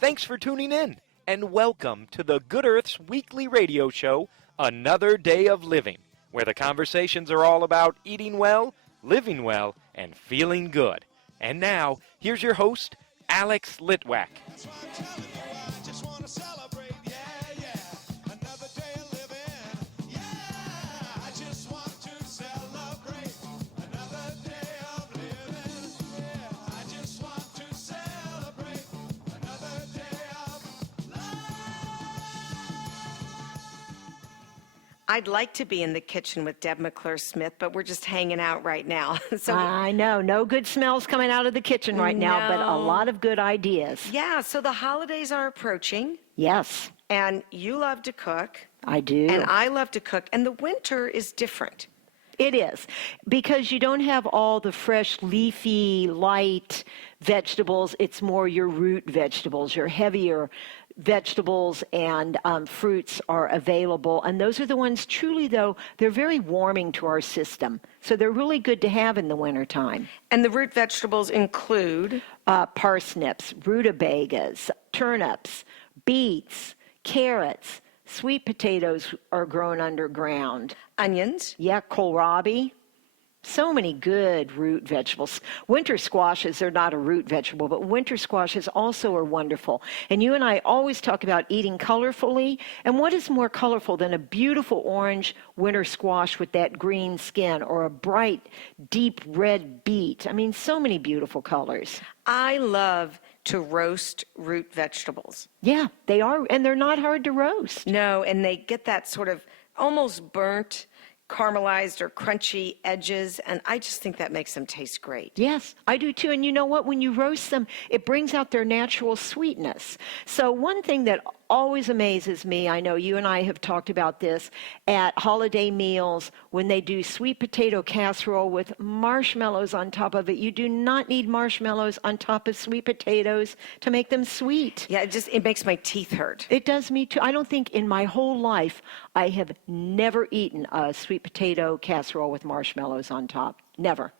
Thanks for tuning in, and welcome to the Good Earth's weekly radio show, Another Day of Living, where the conversations are all about eating well, living well, and feeling good. And now, here's your host, Alex Litwack. I'd like to be in the kitchen with Deb McClure Smith, but we're just hanging out right now. So I know. No good smells coming out of the kitchen right now, but a lot of good ideas. Yeah, so the holidays are approaching. Yes. And you love to cook. I do. And I love to cook. And the winter is different. It is, because you don't have all the fresh, leafy, light vegetables. It's more your root vegetables, your heavier vegetables and fruits are available. And those are the ones, truly, though, they're very warming to our system. So they're really good to have in the wintertime. And the root vegetables include? Parsnips, rutabagas, turnips, beets, carrots. Sweet potatoes are grown underground. Onions. Yeah, kohlrabi. So many good root vegetables. Winter squashes are not a root vegetable, but winter squashes also are wonderful. And you and I always talk about eating colorfully. And what is more colorful than a beautiful orange winter squash with that green skin, or a bright, deep red beet? I mean, so many beautiful colors. I love to roast root vegetables. Yeah, they are, and they're not hard to roast. No, and they get that sort of almost burnt, caramelized or crunchy edges, and I just think that makes them taste great. Yes, I do too. And you know what? When you roast them, it brings out their natural sweetness. So one thing that always amazes me, I know you and I have talked about this at holiday meals, when they do sweet potato casserole with marshmallows on top of it. You do not need marshmallows on top of sweet potatoes to make them sweet. Yeah, it makes my teeth hurt. It does me too. I don't think in my whole life I have never eaten a sweet potato casserole with marshmallows on top. Never.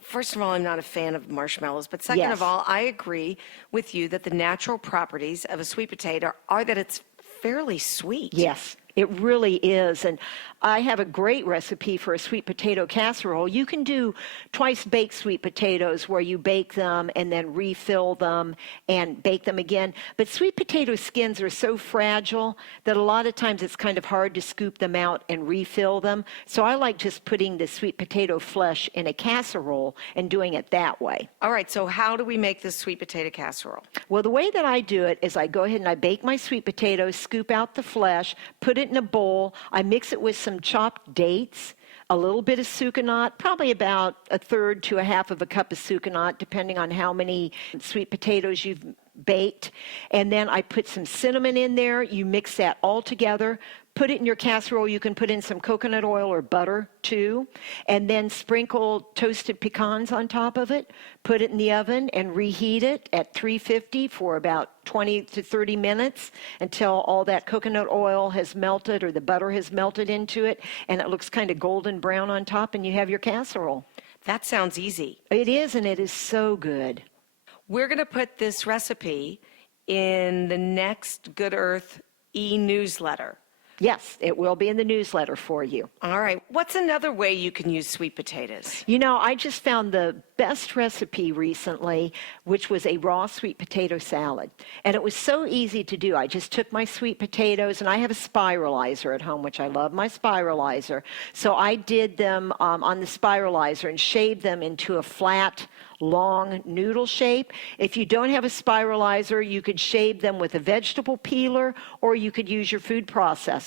First of all, I'm not a fan of marshmallows, but second of all, I agree with you that the natural properties of a sweet potato are that it's fairly sweet. Yes, it really is. And I have a great recipe for a sweet potato casserole. You can do twice-baked sweet potatoes where you bake them and then refill them and bake them again. But sweet potato skins are so fragile that a lot of times it's kind of hard to scoop them out and refill them. So I like just putting the sweet potato flesh in a casserole and doing it that way. All right, so how do we make this sweet potato casserole? Well, the way that I do it is I go ahead and I bake my sweet potatoes, scoop out the flesh, put it in a bowl. I mix it with some chopped dates, a little bit of sucanat, probably about a third to a half of a cup of sucanat, depending on how many sweet potatoes you've baked. And then I put some cinnamon in there. You mix that all together. Put it in your casserole. You can put in some coconut oil or butter too, and then sprinkle toasted pecans on top of it. Put it in the oven and reheat it at 350 for about 20 to 30 minutes until all that coconut oil has melted or the butter has melted into it, and it looks kind of golden brown on top, and you have your casserole. That sounds easy. It is, and it is so good. We're going to put this recipe in the next Good Earth e-newsletter. Yes, it will be in the newsletter for you. All right. What's another way you can use sweet potatoes? You know, I just found the best recipe recently, which was a raw sweet potato salad. And it was so easy to do. I just took my sweet potatoes, and I have a spiralizer at home, which I love my spiralizer. So I did them on the spiralizer and shaved them into a flat, long noodle shape. If you don't have a spiralizer, you could shave them with a vegetable peeler, or you could use your food processor.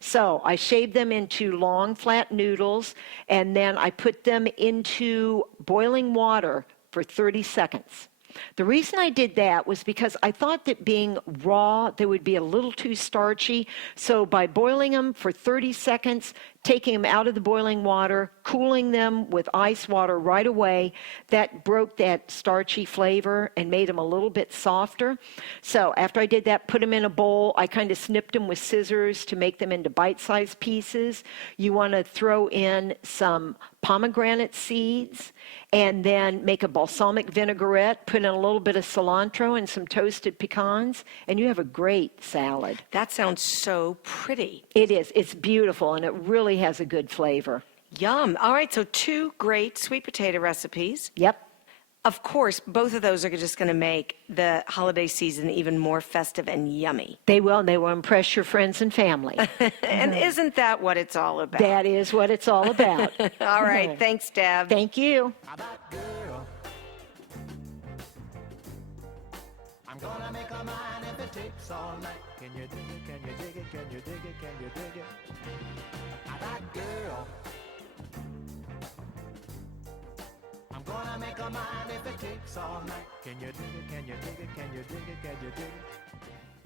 So I shaved them into long, flat noodles, and then I put them into boiling water for 30 seconds. The reason I did that was because I thought that being raw, they would be a little too starchy. So by boiling them for 30 seconds, taking them out of the boiling water, cooling them with ice water right away, that broke that starchy flavor and made them a little bit softer. So after I did that, put them in a bowl. I kind of snipped them with scissors to make them into bite-sized pieces. You want to throw in some pomegranate seeds and then make a balsamic vinaigrette, put in a little bit of cilantro and some toasted pecans, and you have a great salad. That sounds so pretty. It is. It's beautiful, and it really has a good flavor. Yum. All right, so 2 great sweet potato recipes. Yep. Of course, both of those are just going to make the holiday season even more festive and yummy. They will. They will impress your friends and family. And isn't that what it's all about? That is what it's all about. All right. Thanks, Deb. Thank you. I'm gonna make a mine if it takes all night. Can you dig it? Can you dig it? Can you dig it? Can you dig it? I that girl. I'm gonna make a mine if it takes all night. Can you dig it? Can you dig it? Can you dig it? Can you dig it?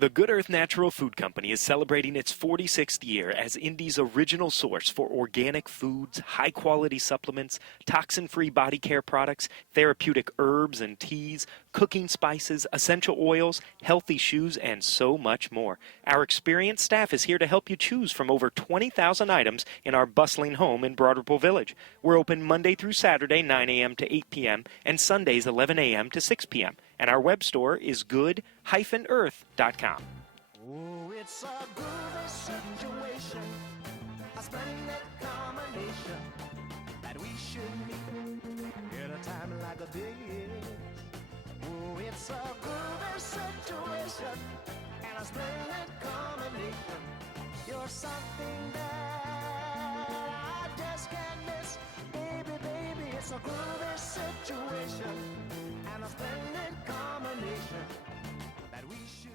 The Good Earth Natural Food Company is celebrating its 46th year as Indy's original source for organic foods, high-quality supplements, toxin-free body care products, therapeutic herbs and teas, cooking spices, essential oils, healthy shoes, and so much more. Our experienced staff is here to help you choose from over 20,000 items in our bustling home in Broad Ripple Village. We're open Monday through Saturday, 9 a.m. to 8 p.m., and Sundays, 11 a.m. to 6 p.m., and our web store is good-earth.com. Oh, it's a groovy situation, a splendid combination that we should meet at a time like this. Oh, it's a groovy situation and a splendid combination. You're something that I just can't miss, baby, baby. It's a groovy situation and a splendid combination that we should.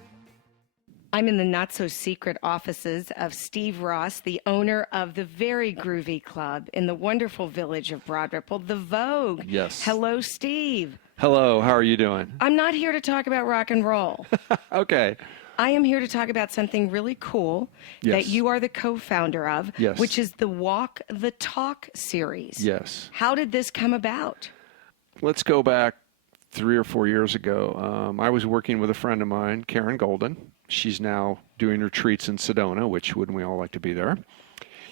I'm in the not-so-secret offices of Steve Ross, the owner of the very groovy club in the wonderful village of Broad Ripple, The Vogue. Yes. Hello, Steve. Hello, how are you doing? I'm not here to talk about rock and roll. Okay. I am here to talk about something really cool that Yes. you are the co-founder of, Yes. which is the Walk the Talk series. Yes. How did this come about? Let's go back 3 or 4 years ago. I was working with a friend of mine, Karen Golden. She's now doing retreats in Sedona, which wouldn't we all like to be there?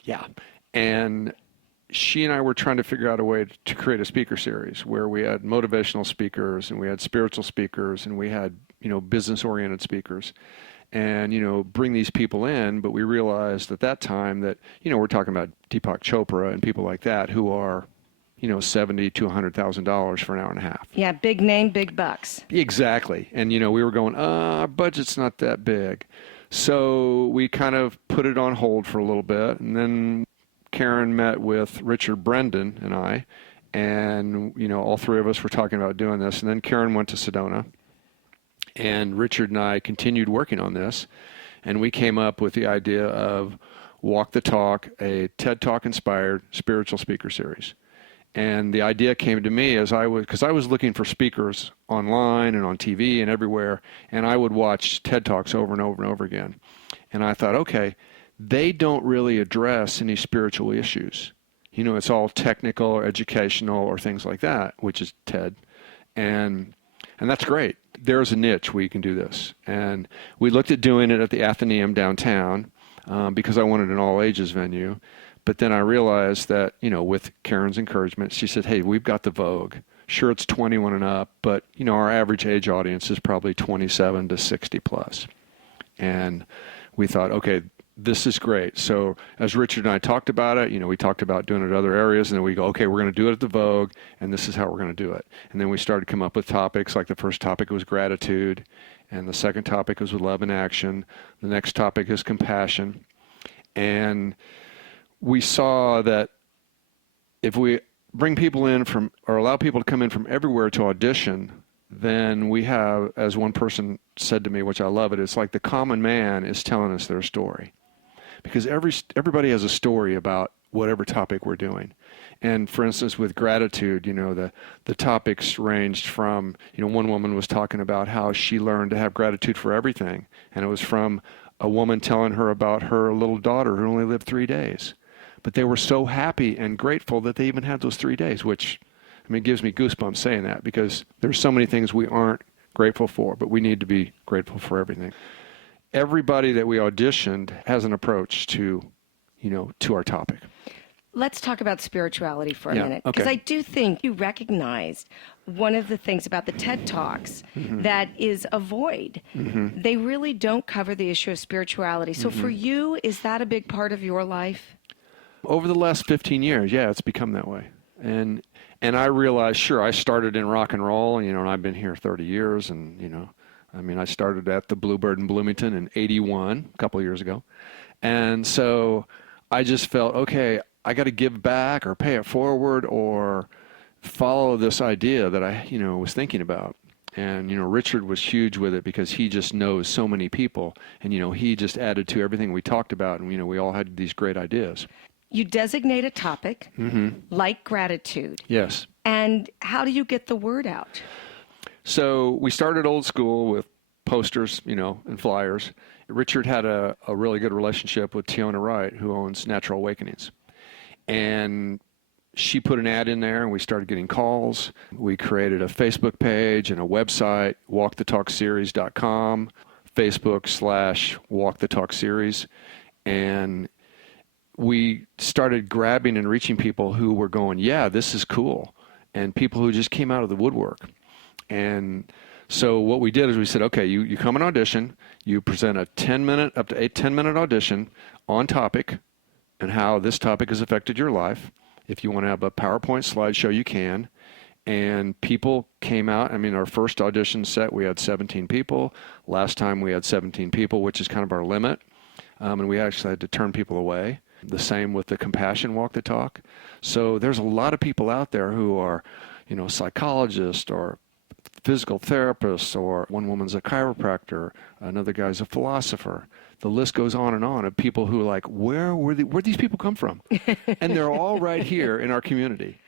Yeah. And she and I were trying to figure out a way to create a speaker series where we had motivational speakers and we had spiritual speakers and we had, business-oriented speakers and, bring these people in. But we realized at that time that, we're talking about Deepak Chopra and people like that who are, $70,000 to $100,000 for an hour and a half. Yeah, big name, big bucks. Exactly. And, we were going, our budget's not that big. So we kind of put it on hold for a little bit. And then Karen met with Richard Brendan and I, and, all 3 of us were talking about doing this. And then Karen went to Sedona, and Richard and I continued working on this. And we came up with the idea of Walk the Talk, a TED Talk inspired spiritual speaker series. And the idea came to me because I was looking for speakers online and on TV and everywhere, and I would watch TED Talks over and over and over again. And I thought, okay, they don't really address any spiritual issues. It's all technical or educational or things like that, which is TED. And that's great. There's a niche where you can do this. And we looked at doing it at the Athenaeum downtown because I wanted an all-ages venue. But then I realized that, with Karen's encouragement, she said, hey, we've got the Vogue. Sure, it's 21 and up, but, our average age audience is probably 27 to 60 plus. And we thought, okay, this is great. So as Richard and I talked about it, we talked about doing it at other areas, and then we go, okay, we're going to do it at the Vogue, and this is how we're going to do it. And then we started to come up with topics, like the first topic was gratitude, and the second topic was with love and action. The next topic is compassion. And we saw that if we bring people in or allow people to come in from everywhere to audition, then we have, as one person said to me, which I love it's like the common man is telling us their story. Because everybody has a story about whatever topic we're doing. And for instance, with gratitude, the topics ranged from, one woman was talking about how she learned to have gratitude for everything. And it was from a woman telling her about her little daughter who only lived 3 days. But they were so happy and grateful that they even had those 3 days, which, gives me goosebumps saying that, because there's so many things we aren't grateful for, but we need to be grateful for everything. Everybody that we auditioned has an approach to our topic. Let's talk about spirituality for a Yeah, minute, because okay. I do think you recognized one of the things about the TED Talks that is a void. They really don't cover the issue of spirituality. So for you, is that a big part of your life? Over the last 15 years, yeah, it's become that way. And I realized, sure, I started in rock and roll, and I've been here 30 years, and I started at the Bluebird in Bloomington in '81, a couple of years ago. And so I just felt, okay, I got to give back or pay it forward or follow this idea that I, was thinking about. And, Richard was huge with it because he just knows so many people. And, he just added to everything we talked about. And, we all had these great ideas. You designate a topic like gratitude. Yes. And how do you get the word out? So we started old school with posters, and flyers. Richard had a really good relationship with Tiona Wright, who owns Natural Awakenings. And she put an ad in there, and we started getting calls. We created a Facebook page and a website, walkthetalkseries.com, Facebook/walkthetalkseries. And we started grabbing and reaching people who were going, yeah, this is cool, and people who just came out of the woodwork. And so what we did is we said, okay, you come and audition, you present a 10-minute, up to a 10-minute audition on topic and how this topic has affected your life. If you want to have a PowerPoint slideshow, you can. And people came out. Our first audition set, we had 17 people. Last time we had 17 people, which is kind of our limit. And we actually had to turn people away. The same with the Compassion Walk the Talk. So there's a lot of people out there who are, psychologists or physical therapists, or one woman's a chiropractor, another guy's a philosopher. The list goes on of people who are like, where'd these people come from? And they're all right here in our community,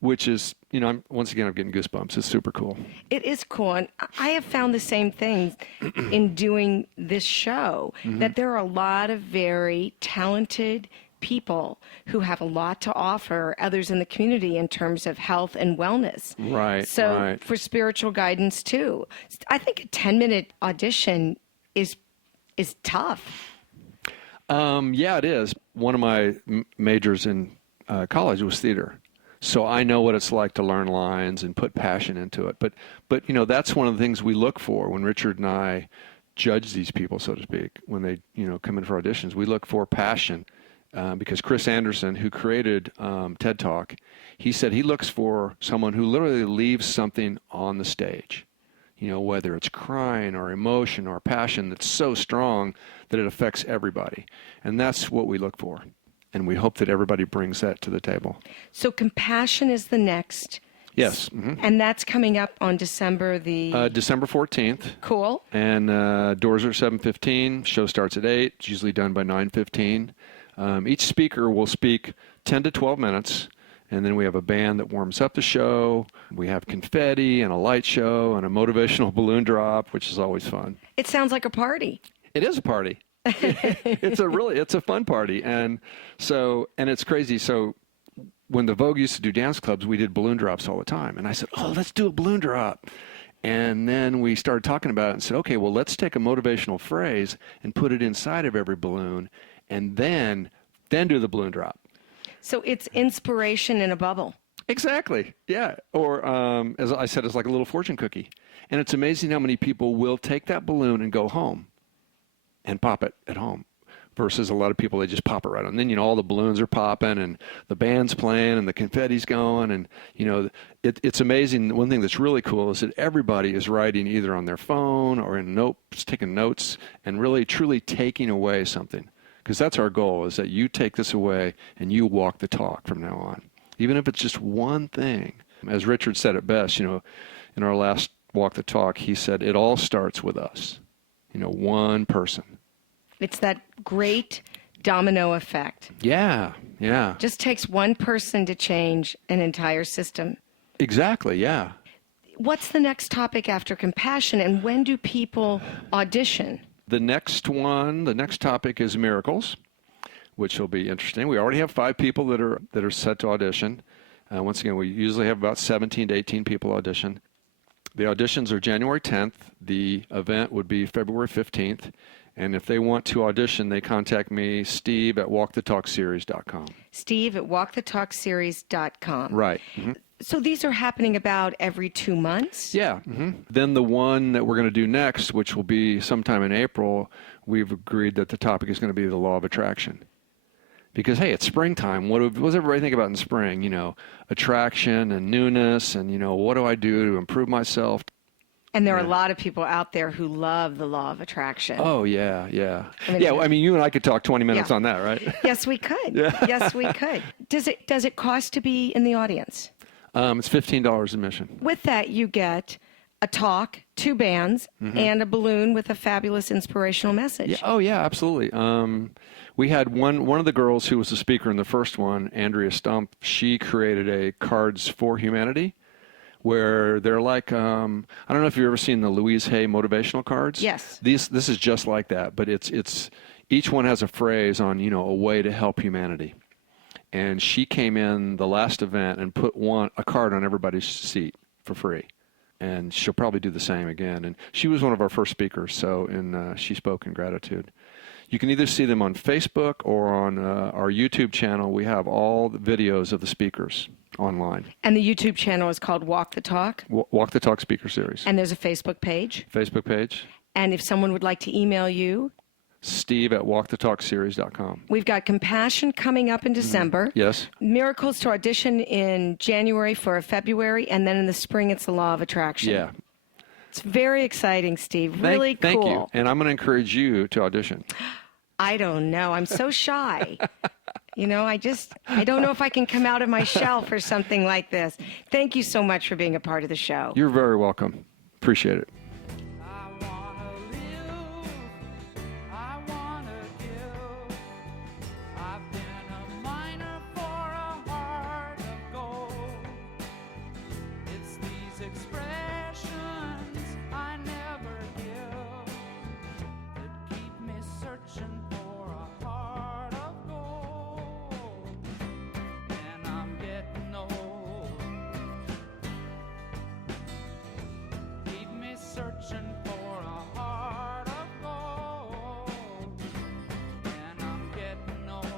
which is, once again, I'm getting goosebumps. It's super cool. It is cool. And I have found the same thing in doing this show, that there are a lot of very talented people who have a lot to offer others in the community in terms of health and wellness. Right. So right. for spiritual guidance too. I think a 10-minute audition is tough. Yeah, it is. One of my majors in college was theater. So I know what it's like to learn lines and put passion into it. But that's one of the things we look for when Richard and I judge these people, so to speak, when they, come in for auditions. We look for passion. Because Chris Anderson, who created TED Talk, he said he looks for someone who literally leaves something on the stage, whether it's crying or emotion or passion that's so strong that it affects everybody. And that's what we look for. And we hope that everybody brings that to the table. So Compassion is the next. Yes. And that's coming up on December the... December 14th. Cool. And doors are at 7:15. Show starts at 8. It's usually done by 9:15. Each speaker will speak 10 to 12 minutes, and then we have a band that warms up the show. We have confetti and a light show and a motivational balloon drop, which is always fun. It sounds like a party. It is a party. It's a fun party. And it's crazy. So when the Vogue used to do dance clubs, we did balloon drops all the time. And I said, oh, let's do a balloon drop. And then we started talking about it and said, okay, well, let's take a motivational phrase and put it inside of every balloon, and then do the balloon drop. So it's inspiration in a bubble. Exactly. Yeah. Or as I said, it's like a little fortune cookie. And it's amazing how many people will take that balloon and go home and pop it at home versus a lot of people, they just pop it right on. And then, all the balloons are popping and the band's playing and the confetti's going. And, it's amazing. One thing that's really cool is that everybody is writing either on their phone or in notes, taking notes, and really truly taking away something. Because that's our goal, is that you take this away and you walk the talk from now on. Even if it's just one thing. As Richard said it best, in our last Walk the Talk, he said, it all starts with us. One person. It's that great domino effect. Yeah, yeah. Just takes one person to change an entire system. Exactly, yeah. What's the next topic after Compassion, and when do people audition? The next topic is miracles, which will be interesting. We already have 5 people that are set to audition. Once again, we usually have about 17 to 18 people audition. The auditions are January 10th. The event would be February 15th. And if they want to audition, they contact me, Steve at walkthetalkseries.com. Steve at walkthetalkseries.com. Right. So these are happening about every 2 months? Yeah. Then the one that we're going to do next, which will be sometime in April, we've agreed that the topic is going to be the law of attraction. Because, hey, it's springtime. What does everybody think about in spring? You know, attraction and newness and, you know, what do I do to improve myself? And there are a lot of people out there who love the law of attraction. Oh, yeah, yeah. I mean, You and I could talk 20 minutes Yeah. on that, right? Yes, we could. Yes, we could. Does it cost to be in the audience? It's $15 admission. With that, you get a talk, 2 bands, and a balloon with a fabulous inspirational message. Yeah, oh, yeah, absolutely. We had one of the girls who was the speaker in the first one, Andrea Stump. She created a Cards for Humanity, where they're like, I don't know if you've ever seen the Louise Hay motivational cards. Yes. This is just like that, but it's each one has a phrase on, you know, a way to help humanity. And she came in the last event and put a card on everybody's seat for free. And she'll probably do the same again. And she was one of our first speakers, so she spoke in gratitude. You can either see them on Facebook or on our YouTube channel. We have all the videos of the speakers online. And the YouTube channel is called Walk the Talk. Walk the Talk Speaker Series. And there's a Facebook page. Facebook page. And if someone would like to email you, Steve at walkthetalkseries.com. we've got Compassion coming up in December. Yes. Miracles to audition in January for February, and then in the spring it's the Law of Attraction. Yeah. It's very exciting, Steve. Really cool. Thank you. And I'm going to encourage you to audition. I don't know. I'm so shy. You know, I don't know if I can come out of my shell for something like this. Thank you so much for being a part of the show. You're very welcome. Appreciate it. I wanna live, I wanna give. I've been a miner for a heart of gold. It's these expressions I never give that keep me searching for a heart of gold. And I'm getting old. Keep me searching for a heart of gold. And I'm getting old.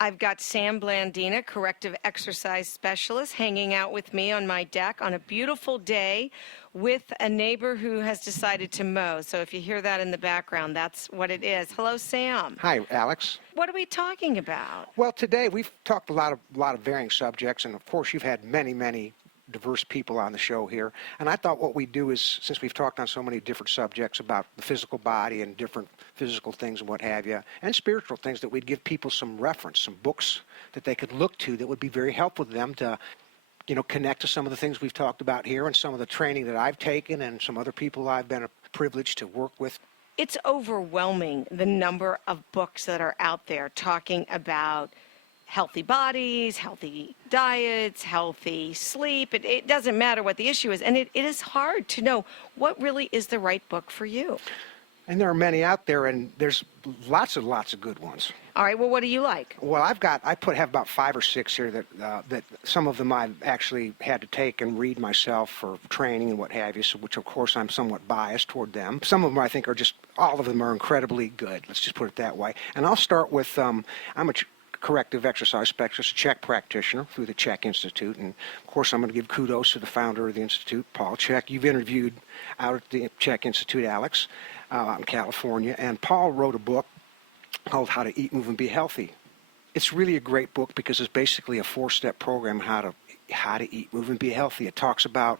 I've got Sam Blandina, corrective exercise specialist, hanging out with me on my deck on a beautiful day with a neighbor who has decided to mow. So if you hear that in the background, that's what it is. Hello, Sam. Hi, Alex. What are we talking about? Well, today we've talked a lot of varying subjects, and of course you've had many diverse people on the show here. And I thought what we'd do is, since we've talked on so many different subjects about the physical body and different physical things and what have you, and spiritual things, that we'd give people some reference, some books that they could look to that would be very helpful to them to, you know, connect to some of the things we've talked about here and some of the training that I've taken and some other people I've been privileged to work with. It's overwhelming, the number of books that are out there talking about healthy bodies, healthy diets, healthy sleep. It doesn't matter what the issue is. And it is hard to know what really is the right book for you. And there are many out there, and there's lots of good ones. All right, well, what do you like? Well, I have about 5 or 6 here that some of them I've actually had to take and read myself for training and what have you, so which of course I'm somewhat biased toward them. Some of them I think are all of them are incredibly good. Let's just put it that way. And I'll start with, I'm a corrective exercise specialist, CHEK practitioner through the CHEK Institute. And of course I'm going to give kudos to the founder of the Institute, Paul Chek. You've interviewed out at the CHEK Institute, Alex, out in California. And Paul wrote a book called How to Eat, Move, and Be Healthy. It's really a great book because it's basically a 4-step program how to eat, move, and be healthy. It talks about,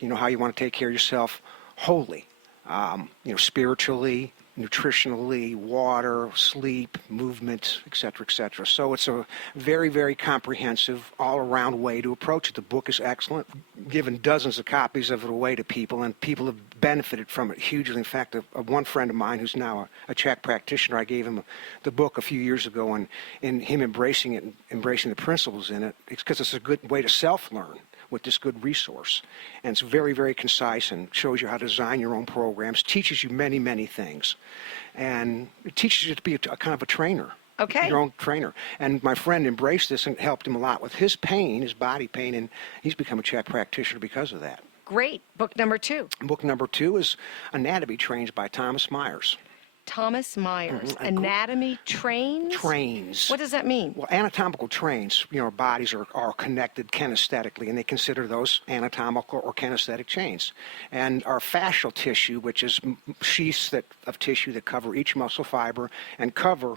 you know, how you want to take care of yourself wholly, you know, spiritually, nutritionally, water, sleep, movement, et cetera, et cetera. So it's a very, very comprehensive, all-around way to approach it. The book is excellent, given dozens of copies of it away to people, and people have benefited from it hugely. In fact, one friend of mine who's now a Czech practitioner, I gave him the book a few years ago, and in him embracing it, and embracing the principles in it, it's because it's a good way to self-learn with this good resource. And it's very, very concise and shows you how to design your own programs, teaches you many, many things. And it teaches you to be a kind of a trainer. Okay. Your own trainer. And my friend embraced this and helped him a lot with his pain, his body pain, and he's become a Czech practitioner because of that. Great. Book number 2. Book number 2 is Anatomy Trains by Thomas Myers. Thomas Myers. Anatomy Trains? Trains. What does that mean? Well, anatomical trains, our bodies are connected kinesthetically, and they consider those anatomical or kinesthetic chains. And our fascial tissue, which is sheaths of tissue that cover each muscle fiber and cover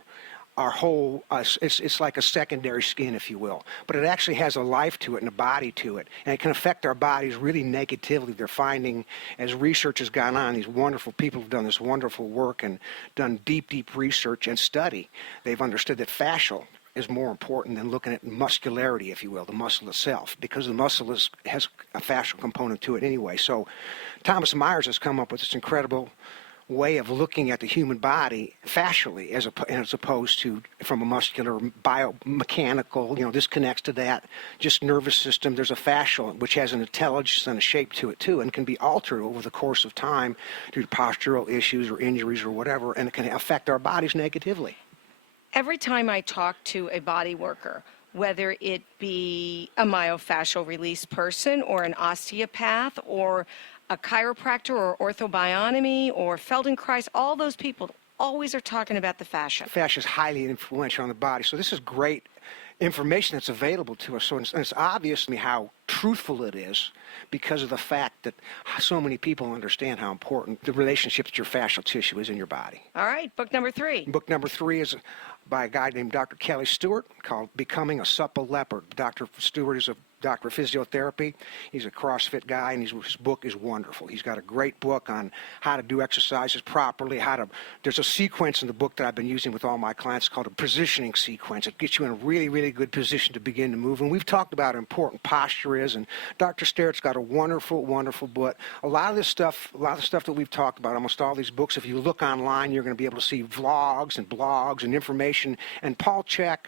our whole, it's like a secondary skin, if you will. But it actually has a life to it and a body to it. And it can affect our bodies really negatively. They're finding, as research has gone on, these wonderful people have done this wonderful work and done deep, deep research and study. They've understood that fascial is more important than looking at muscularity, if you will, the muscle itself, because the muscle has a fascial component to it anyway. So Thomas Myers has come up with this incredible way of looking at the human body fascially as opposed to from a muscular biomechanical, this connects to that, just nervous system. There's a fascial which has an intelligence and a shape to it too, and can be altered over the course of time due to postural issues or injuries or whatever, and it can affect our bodies negatively. Every time I talk to a body worker, whether it be a myofascial release person or an osteopath or a chiropractor or orthobionomy or Feldenkrais, all those people always are talking about the fascia. Fascia is highly influential on the body, so this is great information that's available to us. So it's obvious to me how truthful it is because of the fact that so many people understand how important the relationship that your fascial tissue is in your body. All right, book number 3. Book number 3 is by a guy named Dr. Kelly Stewart called Becoming a Supple Leopard. Dr. Stewart is a doctor of physiotherapy. He's a CrossFit guy, and his book is wonderful. He's got a great book on how to do exercises properly, there's a sequence in the book that I've been using with all my clients called a positioning sequence. It gets you in a really, really good position to begin to move. And we've talked about how important posture is, and Dr. Stewart's got a wonderful, wonderful book. A lot of the stuff that we've talked about, almost all these books, if you look online, you're going to be able to see vlogs and blogs and information. And Paul Chek,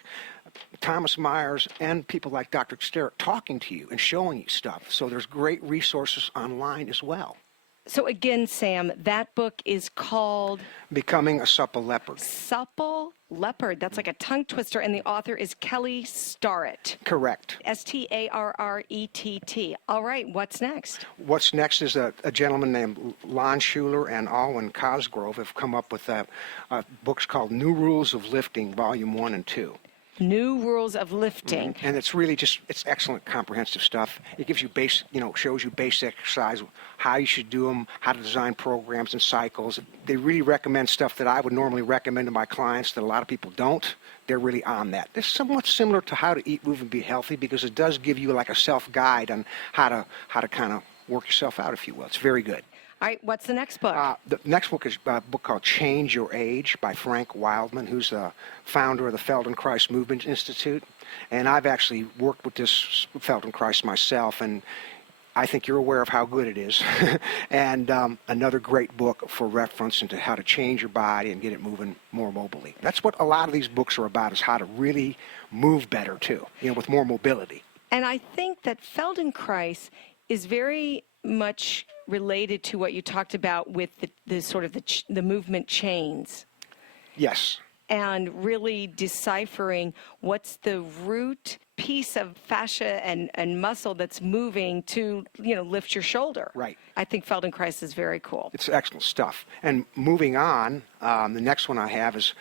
Thomas Myers, and people like Dr. Stewart talking to you and showing you stuff. So there's great resources online as well. So again, Sam, that book is called Becoming a Supple Leopard. Supple Leopard. That's like a tongue twister, and the author is Kelly Starrett. Correct. Starrett. All right, what's next? What's next is a gentleman named Lon Schuler and Alwyn Cosgrove have come up with books called New Rules of Lifting, Volume 1 and 2. New Rules of Lifting. And it's really it's excellent, comprehensive stuff. It gives you shows you basic exercise, how you should do them, how to design programs and cycles. They really recommend stuff that I would normally recommend to my clients that a lot of people don't. They're really on that. They're somewhat similar to How to Eat, Move, and Be Healthy because it does give you like a self-guide on how to kind of work yourself out, if you will. It's very good. All right, what's the next book? The next book is a book called Change Your Age by Frank Wildman, who's the founder of the Feldenkrais Movement Institute. And I've actually worked with this Feldenkrais myself, and I think you're aware of how good it is. And another great book for reference into how to change your body and get it moving more mobily. That's what a lot of these books are about, is how to really move better, too, with more mobility. And I think that Feldenkrais is very much related to what you talked about with the sort of the movement chains. Yes. And really deciphering what's the root piece of fascia and muscle that's moving to, lift your shoulder. Right. I think Feldenkrais is very cool. It's excellent stuff. And moving on, the next one I have is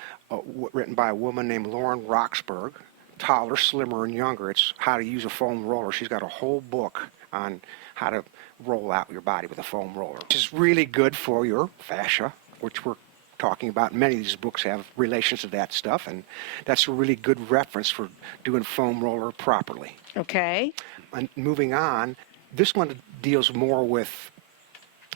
written by a woman named Lauren Roxburgh, taller, slimmer, and younger. It's how to use a foam roller. She's got a whole book on how to roll out your body with a foam roller, which is really good for your fascia, which we're talking about. Many of these books have relations to that stuff, and that's a really good reference for doing foam roller properly. Okay. And moving on, this one deals more with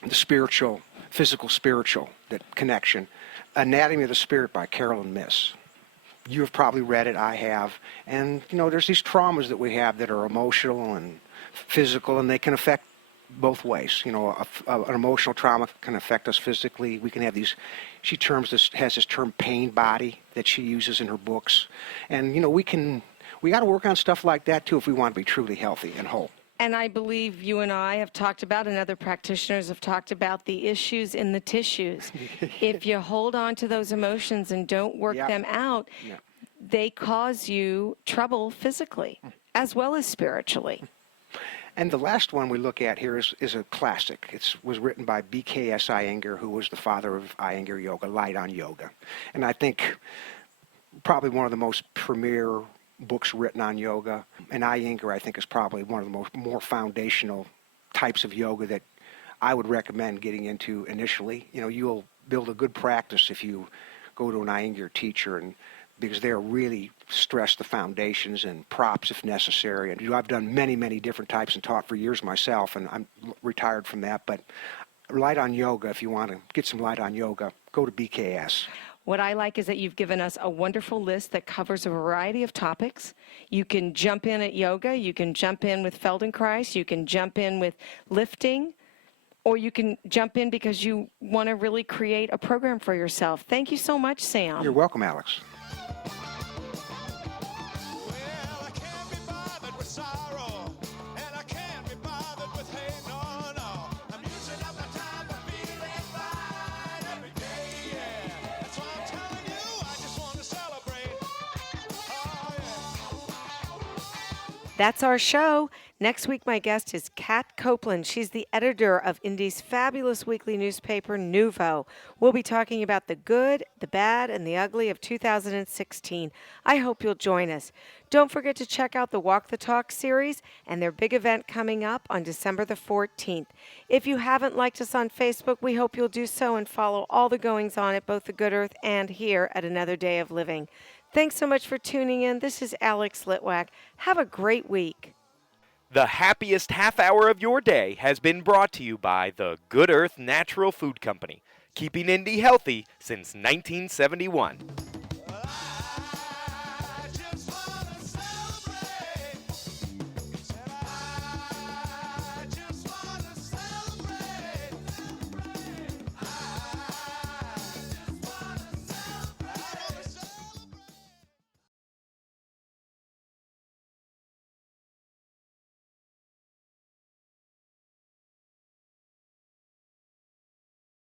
the spiritual physical, spiritual, that connection. Anatomy of the Spirit by Carolyn Miss. You have probably read it, I have. And, there's these traumas that we have that are emotional and physical, and they can affect both ways. An emotional trauma can affect us physically. We can have these, has this term pain body that she uses in her books. And, we got to work on stuff like that, too, if we want to be truly healthy and whole. And I believe you and I have talked about, and other practitioners have talked about, the issues in the tissues. If you hold on to those emotions and don't work them out, they cause you trouble physically as well as spiritually. And the last one we look at here is a classic. It was written by B.K.S. Iyengar, who was the father of Iyengar Yoga, Light on Yoga. And I think probably one of the most premier books written on yoga. And Iyengar, I think, is probably one of the more foundational types of yoga that I would recommend getting into initially. You'll build a good practice if you go to an Iyengar teacher, and because they're really stress the foundations and props if necessary. And I've done many, many different types and taught for years myself, and I'm retired from that. But Light on Yoga, if you want to get some light on yoga, go to BKS. What I like is that you've given us a wonderful list that covers a variety of topics. You can jump in at yoga, you can jump in with Feldenkrais, you can jump in with lifting, or you can jump in because you want to really create a program for yourself. Thank you so much, Sam. You're welcome, Alex. Well, I can't be bothered with sorrow, and I can't be bothered with hate, no. I'm using up my time for feeling fine every day, yeah. That's why I'm telling you, I just want to celebrate. Oh, yeah. That's our show. Next week, my guest is Kat Copeland. She's the editor of Indy's fabulous weekly newspaper, Nuvo. We'll be talking about the good, the bad, and the ugly of 2016. I hope you'll join us. Don't forget to check out the Walk the Talk series and their big event coming up on December the 14th. If you haven't liked us on Facebook, we hope you'll do so and follow all the goings-on at both the Good Earth and here at Another Day of Living. Thanks so much for tuning in. This is Alex Litwack. Have a great week. The happiest half hour of your day has been brought to you by the Good Earth Natural Food Company, keeping Indy healthy since 1971.